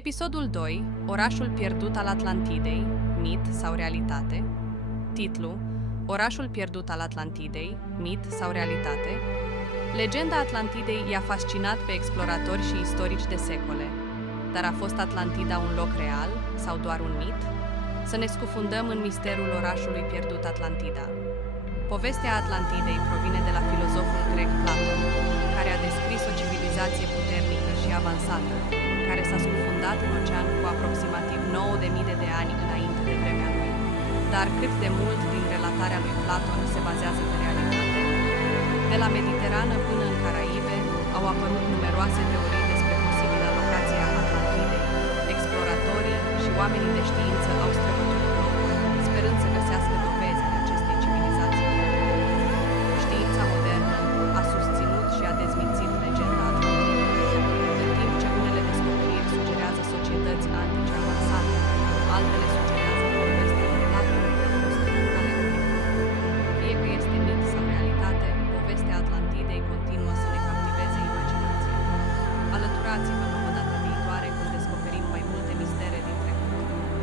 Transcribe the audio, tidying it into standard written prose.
Episodul 2. Orașul pierdut al Atlantidei, mit sau realitate. Titlu: Orașul pierdut al Atlantidei, mit sau realitate. Legenda Atlantidei i-a fascinat pe exploratori și istorici de secole. Dar a fost Atlantida un loc real sau doar un mit? Să ne scufundăm în misterul orașului pierdut Atlantida. Povestea Atlantidei provine de la filozoful grec Platon, care a descris o civilizație puternică și avansată, care s-a scufundat în ocean cu aproximativ 9.000 de ani înainte de vremea lui. Dar cât de mult din relatarea lui Platon se bazează pe realitate? De la Mediterană până în Caraibe au apărut numeroase teorii despre posibila locație a Atlantidei. Exploratorii și oamenii de știință au străbătut